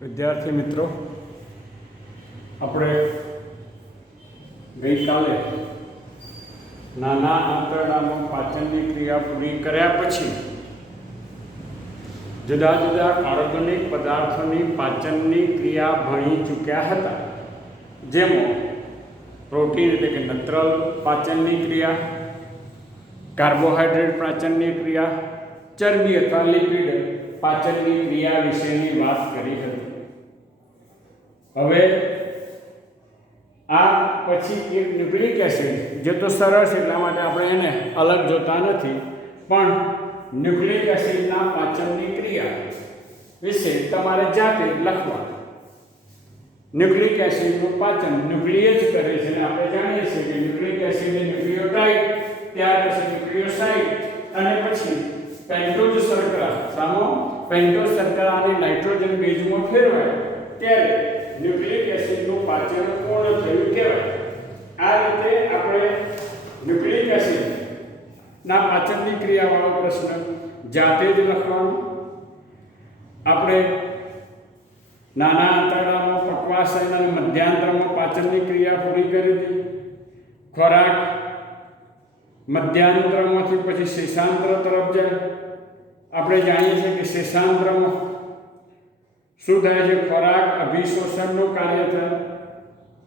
વિદ્યાર્થી મિત્રો, આપણે ગઈકાલે નાના આંતરડામાં પાચનની ક્રિયા પૂરી કર્યા પછી જુદા જુદા ઓર્ગેનિક પદાર્થોની પાચનની ક્રિયા ભણી ચૂક્યા હતા, જેમાં પ્રોટીન એટલે કે નત્રલ પાચનની ક્રિયા, કાર્બોહાઈડ્રેટ પાચનની ક્રિયા, ચરબી અથવા લિપિડ પાચનની ક્રિયા વિશેની વાત કરી હતી. હવે આ પછી એક ન્યુક્લિક એસિડ, જે તો સરળ છે એટલા માટે આપણે એને અલગ જોતા નથી, પણ ન્યુક્લિક એસિડના પાચનની ક્રિયા વિશે તમારે જાતે લખવાનું. ન્યુક્લિક એસિડનું પાચન ન્યુક્લિય જ કરે છે અને આપણે જાણીએ છીએ કે ન્યુક્લિક એસિડ એ ન્યુક્લિયોટાઇડ, ત્યાર પછી ન્યુક્લિયોસાઇડ અને પછી પેન્ટોઝ શર્કરા, સામો પેન્ટોઝ શર્કરાને નાઇટ્રોજન બેઝમાં ફેરવાય ત્યારે ન્યુક્લિક એસિડનું પાચન પૂર્ણ થયું કહેવાય. આ રીતે આપણે ન્યુક્લિક એસિડના પાચનની ક્રિયાવાળો પ્રશ્ન જાતે જ લખવાનો. આપણે નાના આંતરડામાં પક્વાશય અને મધ્યાંતરમાં પાચનની ક્રિયા પૂરી કરી હતી. ખોરાક મધ્યાંતરમાંથી પછી શેષાંત્ર તરફ જાય. આપણે જાણીએ છીએ કે શેષાંત્રમાં શું થાય છે? ખોરાક અભિશોષણનું કાર્ય થાય.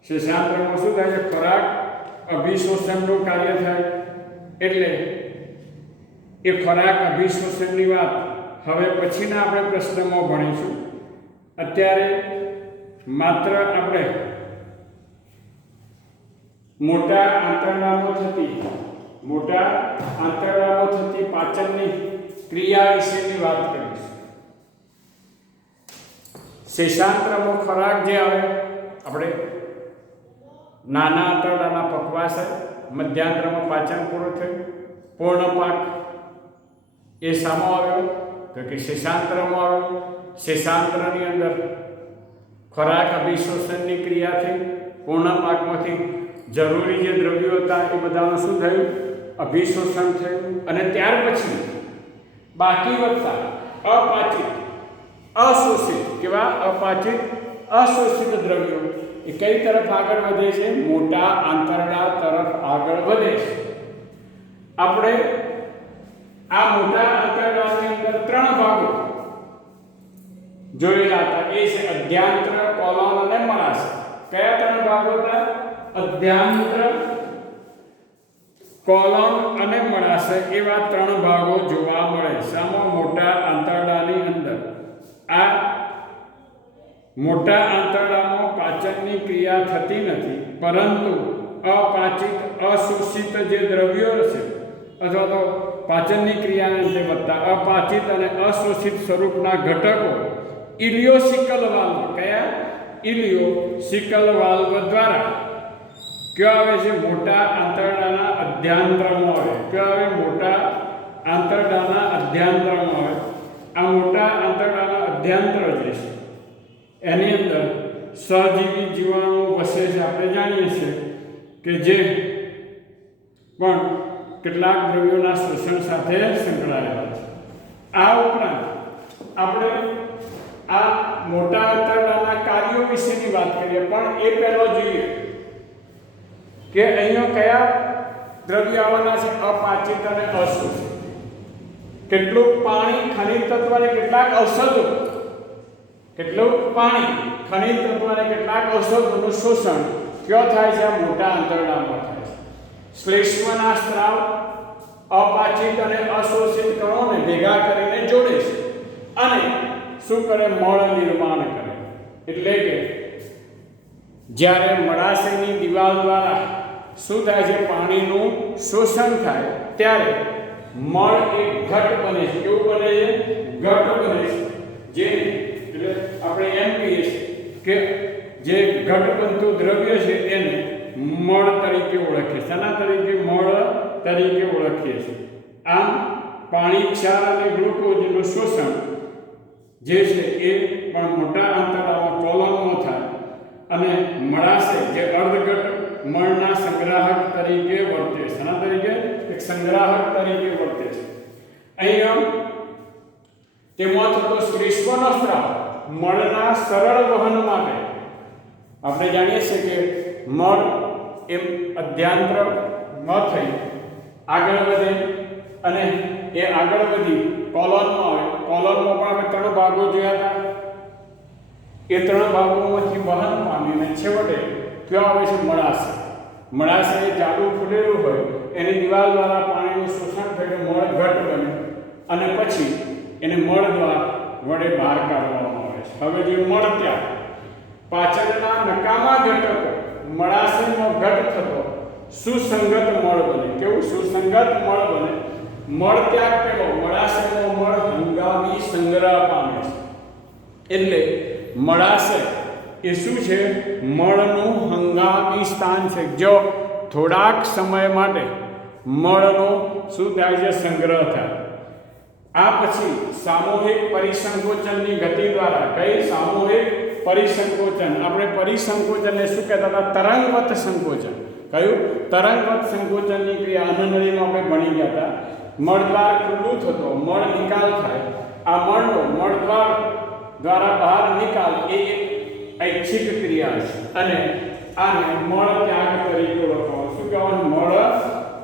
શેષાંત્રમાં શું થાય છે? ખોરાક અભિશોષણનું કાર્ય થાય. એટલે એ ખોરાક અભિશોષણની વાત હવે પછીના આપણે પ્રશ્નમાં ભણીશું. અત્યારે માત્ર આપણે મોટા આંતરડામાં થતી પાચનની ક્રિયા વિશેની વાત કરીશું. શેષાંત્રમાં ખોરાક જે આવે, આપણે નાના આંતરડાના પક્વાશય, મધ્યાંતરમાં પાચન પૂરું થયું, પૂર્ણપાક એ શામાં આવ્યો તો કે શેષાંત્રમાં આવ્યો. શેષાંત્રની અંદર ખોરાક અભિશોષણની ક્રિયા થઈ, પૂર્ણપાકમાંથી જરૂરી જે દ્રવ્યો હતા એ બધાનું શું થયું? અભિશોષણ થયું. અને ત્યાર પછી બાકી વધતા અપાચિત, અશોષિત, કેવા અપાચિત અશોષિત દ્રવ્યો એ કઈ તરફ આગળ વધે છે? મોટા આંતરડા તરફ આગળ વધે છે. આપણે આ મોટા આંતરડાની અંદર 3 ભાગો જોયેલા હતા. એ છે અધ્યાંત્ર, કોલોન અને મળાશય. કયા 3 ભાગો હતા? અધ્યાંત્ર, કોલોન અને મળાશય. એવા 3 ભાગો જોવા મળે સામો મોટા આંતરડાની અંદર. આ મોટા આંતરડામાં પાચનની ક્રિયા થતી નથી, પરંતુ અપાચિત અશોષિત જે દ્રવ્યો છે અથવા તો પાચનની ક્રિયાને અંતે વધતા અપાચિત અને અશોષિત સ્વરૂપના ઘટકો ઇલિયોસિકલ વાલ્વ, કયા? ઇલિયોસિકલ વાલ્વ દ્વારા કયો આવે છે? મોટા આંતરડાના અધ્યાંત્રમાં આવે. કયો આવે? મોટા આંતરડાના અધ્યાંત્રમાં આવે. આ મોટા આંતરડાના અધ્યાંત્ર જે છે એની અંદર સહજીવી જીવાણુ વસે છે. આપણે જાણીએ છીએ કે જે પણ કેટલાક દ્રવ્યોના શોષણ સાથે સંકળાયેલા છે. આ ઉપરાંત આપણે આ મોટા આંતરડાના કાર્યો વિશેની વાત કરીએ, પણ એ પહેલો જોઈએ કે અહીંયા કયા દ્રવ્યો આવવાના છે? અપાચિત અને અશોષિત. કેટલું પાણી, ખનિજ તત્વ અને કેટલાક ઔષધો, કેટલું પાણી, ખનિજ તત્વ અને કેટલાક ઔષધોનું શોષણ કયો થાય છે? આ મોટા આંતરડામાં થાય છે. શ્લેષ્મના સ્ત્રાવ અપાચિત અને અશોષિત કણોને ભેગા કરીને જોડે છે અને શું કરે? મળ નિર્માણ કરે. એટલે કે જ્યારે મળાશયની દિવાલ દ્વારા શું થાય છે? પાણીનું શોષણ થાય ત્યારે મળ એક ઘટ બને છે. કેવું બને છે? ઘટ બને છે. જે એટલે આપણે એમ કહીએ છીએ કે જે ઘટ બનતું દ્રવ્ય છે એને મળ તરીકે ઓળખીએ. શાના તરીકે? મળ તરીકે ઓળખીએ છીએ. આમ પાણી, ક્ષાર અને ગ્લુકોઝનું શોષણ જે છે એ પણ મોટા આંતરડામાં કોલોનમાં થાય અને મળાશય જે અર્ધઘટ મળના સંગ્રાહક તરીકે વર્તે છે. શાના તરીકે? એક સંગ્રાહક તરીકે વર્તે છે. અહીંયા તેમાં થતો શ્લેષ્મનો સ્ત્રાવ મળના સરળ વહન માટે આપણે જાણીએ છીએ કે મળ એમ અધ્યાંતર ન થઈ આગળ વધે અને એ આગળ વધી કોલોનમાં આવે. કોલોનમાં પણ આપણે 3 ભાગો જોયા હતા. એ 3 ભાગોમાંથી વહન પામીને છેવટે કયો આવે છે? મળાશય. મળાશય એ જાડું ફૂલેલું હોય, એની દિવાલ દ્વારા પાણીનું શોષણ થઈને મળ ઘટ બને અને પછી એને મળ દ્વારા વડે બહાર કાઢવામાં આવે છે. હવે જે મળ ત્યાગ, પાચનના નકામા ઘટકો મળાશયનો ઘટ થતો સુસંગત મળ બને. કેવું સુસંગત મળ બને? મળ ત્યાગ પેલો મળાશયનો મળ હંગામી સંગ્રહ પામે છે. એટલે મળાશય એ શું છે? મળનું હંગામી સ્થાન છે. જો થોડાક સમય માટે મળનો શું થાય છે? સંગ્રહ થાય. આ પછી સામૂહિક પરિસંકોચનની ગતિ દ્વારા, કઈ સામૂહિક પરિસંકોચન, આપણે પરિસંકોચનને શું કહેતા હતા? તરંગવત સંકોચન. કયું? તરંગવત સંકોચનની ક્રિયા અનનળીમાં આપણે ભણી ગયા હતા. મળદ્વાર ખુલ્લું થતો મળ નિકાલ થાય. આ મળનો મળદ્વાર દ્વારા બહાર નિકાલ એ એક ઐચ્છિક ક્રિયા છે અને આને મળ ત્યાગ તરીકે ઓળખવામાં. શું કહેવાનું? મળ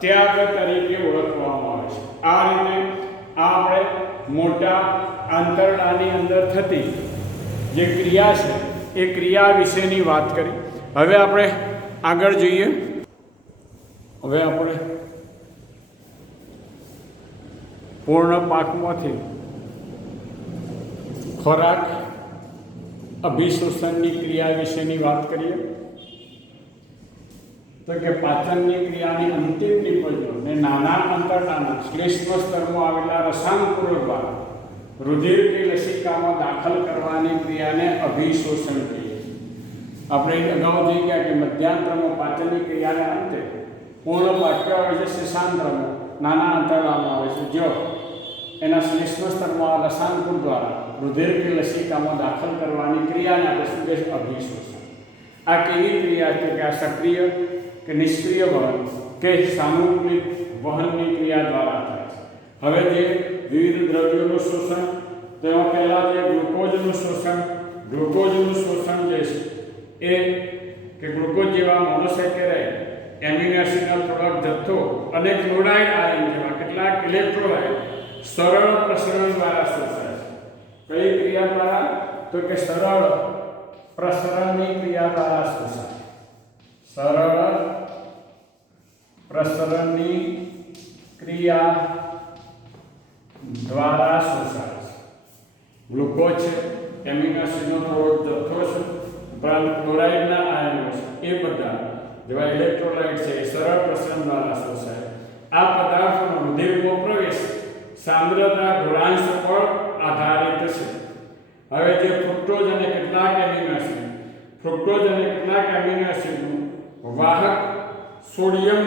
ત્યાગ તરીકે ઓળખવામાં આવે છે. આ રીતે આપણે મોટા આંતરડાની અંદર થતી જે ક્રિયા છે એ ક્રિયા વિશેની વાત કરી. હવે આપણે આગળ જોઈએ. હવે આપણે પૂર્ણ પાકમાંથી ખોરાક અભિશોષણની ક્રિયા વિશેની વાત કરીએ. તો કે પાચનની ક્રિયાની અંતિમ નિપજો ને નાના આંતરડાના શ્લેષ્મ સ્તરમાં આવેલા રસાંકુરો દ્વારા રુધિર કે લસિકામાં દાખલ કરવાની ક્રિયાને અભિશોષણ કહીએ છીએ. આપણે અગાઉ જોઈ ગયા કે મધ્યાંતરમાં પાચનની ક્રિયાને અંતે પૂર્ણ પાક્ય આવે છે, શેષાંતરમાં નાના આંતરડામાં આવે છે. જો એના શ્લેષ્મ સ્તરમાં રસાંકુર દ્વારા રુધિર કે લસિકામાં દાખલ કરવાની ક્રિયાને આપણે શું કહીએ છીએ? અભિશોષણ. આ કેવી ક્રિયા છે? કે આ સક્રિય કે નિષ્ક્રિય વહન કે સાનુકૂલિત વહનની ક્રિયા દ્વારા થાય છે. હવે જે વિવિધ દ્રવ્યોનું શોષણ, તેમાં પહેલાં જે ગ્લુકોઝનું શોષણ જે છે એ કે ગ્લુકોઝ જેવા મોનોસેકેરાઇડ એમિનો એસિડનો થોડોક જથ્થો અને ક્લોરાઇડ આયન જેવા કેટલાક ઇલેક્ટ્રોલાઇટ સરળ પ્રસરણ દ્વારા શોષાય છે. કઈ ક્રિયા દ્વારા? તો કે સરળ પ્રસરણની ક્રિયા દ્વારા શોષાય. સરળ પ્રસરણની ક્રિયા દ્વારા શોષાય છે. ગ્લુકોઝ છે, એમિનો એસિડનો થોડો જથ્થો છે, ઉપરાંત ક્લોરાઇડના આયનો છે, એ બધા જેવા ઇલેક્ટ્રોલાઇટ છે એ સરળ પ્રસરણ દ્વારા શોષાય. આ પદાર્થનો રુધિરમાં પ્રવેશ સાંદ્રતા ઢોળાંશ પર આધારિત છે. હવે જે ફ્રુક્ટોઝ અને કેટલાક એમિનો એસિડનું વાહક સોડિયમ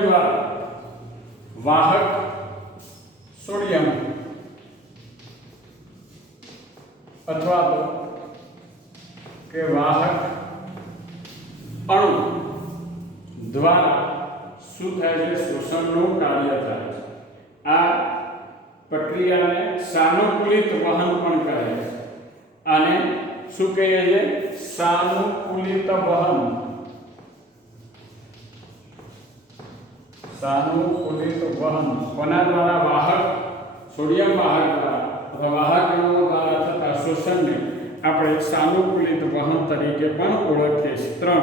અથવા તો કે વાહક અણુ દ્વારા શું થાય છે? શોષણનું કાર્ય થાય છે. આ પ્રક્રિયાને સાનુકૂલિત વહન પણ કહે છે. આને શું કહીએ છીએ? સાનુકૂલિત વહન. સાનુકૂલિત વહન કોના દ્વારા? વાહક સોડિયમ વાહક દ્વારા અથવા વાહક અણુઓ દ્વારા થતા શોષણને આપણે સાનુકૂલિત વહન તરીકે પણ ઓળખીએ છીએ. 3.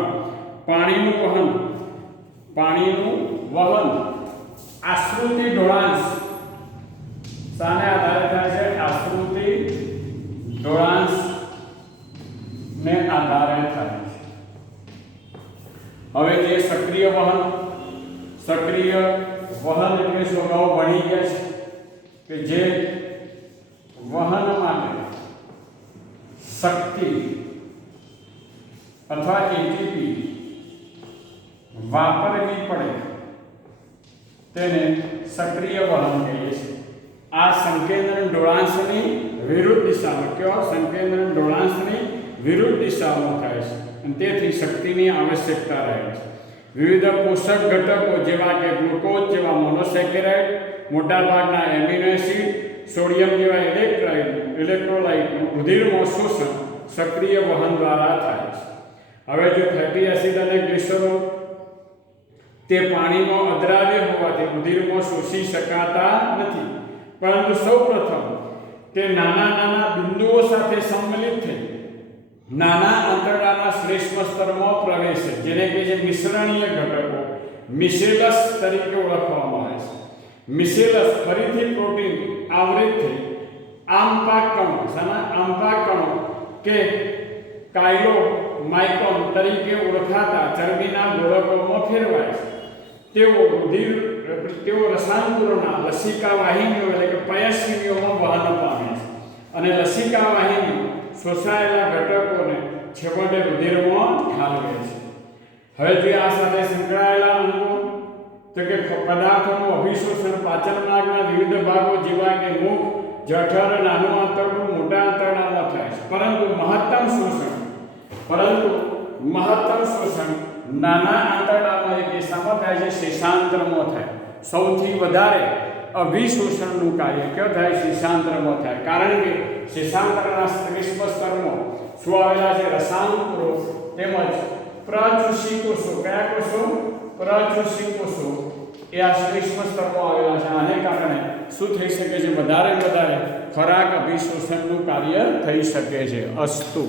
પાણીનું વહન આશ્રુતિ ઢોળાંશ શાને આધારે થાય છે? આશ્રુતિ ઢોળાંશ ને આધારે થાય છે. હવે જે સક્રિય વહન એટલે શું અગાઉ ભણી ગયા છે કે જે વહન માટે શક્તિ અથવા એટીપી વાપરવી પડે તેને સક્રિય વહન કહીએ છીએ. આ સંકેન્દ્રણ ઢોળાંશની વિરુદ્ધ દિશામાં, કેવા? સંકેન્દ્રણ ઢોળાંશની વિરુદ્ધ દિશામાં થાય છે અને તેથી શક્તિની આવશ્યકતા રહે છે. વિવિધ પોષક ઘટકો જેવા કે ગ્લુકોઝ જેવા મોનોસેકેરાઇડ, મોટાભાગના એમિનો એસિડ, સોડિયમ જેવા ઇલેક્ટ્રોલાઇટનું રુધિરમાં શોષણ સક્રિય વહન દ્વારા થાય છે. હવે જો ફેટી એસિડ અને ગ્લિસરોલ તે પાણીમાં અદ્રાવ્ય હોવાથી રુધિરમાં શોષી શકાતા નથી, પરંતુ સૌપ્રથમ તે નાના નાના બિંદુઓ સાથે સંકલિત થઈ નાના આંતરડાના શ્લેષ્મ સ્તરમાં પ્રવેશે, જેને કહે છે મિશ્રણીય ઘટકો, મિસેલસ તરીકે ઓળખવામાં આવે છે. મિસેલસ ફરીથી પ્રોટીન આવૃત થઈ આમપાક કણો કે કાયલોમાઇકોન તરીકે ઓળખાતા ચરબીના ગોળકોમાં ફેરવાય છે. તેઓ રસાંકુરોના લસિકા વાહિનીઓ એટલે કે પયસ્વિનીઓમાં વહન પામે છે અને લસિકા વાહિનીઓ શોષાયેલા ઘટકોને છેવટે રુધિરમાં ઠાલવે છે. હવે જે આ સાથે સંકળાયેલા અંગો તો કે પદાર્થોનું અભિશોષણ પાચન માર્ગના વિવિધ ભાગો જેવા કે મુખ, જઠર, નાનું આંતરડું, મોટા આંતરડામાં થાય છે, પરંતુ મહત્તમ શોષણ નાના આંતરડામાં એક દિશામાં થાય છે, શેષાંતરમાં થાય. સૌથી વધારે અભિશોષણનું કાર્ય કયો થાય? શેષાંતરમાં થાય, કારણ કે શેષાંતરના શ્લેષ્મ સ્તરમાં શું આવેલા છે? રસાંકુરો તેમજ પ્રચુષી કોષો. કયા કોષો? પ્રચુષી કોષો એ આ શ્લેષ્મ સ્તરમાં આવેલા છે. આને કારણે શું થઈ શકે છે? વધારે ખોરાક અભિશોષણનું કાર્ય થઈ શકે છે. અસ્તુ.